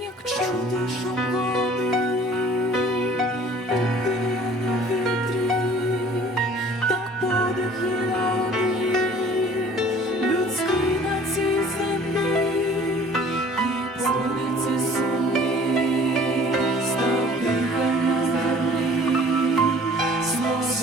Як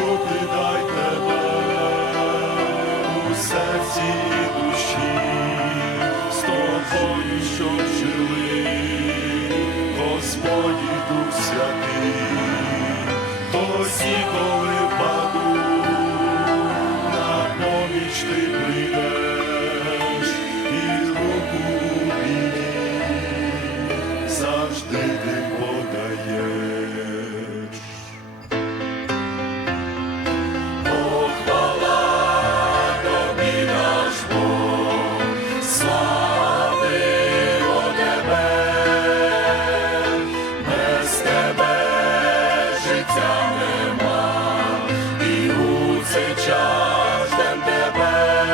почути тебе у серці душі, з тобою, щоб жили, Господі Дух Святий, то сіко.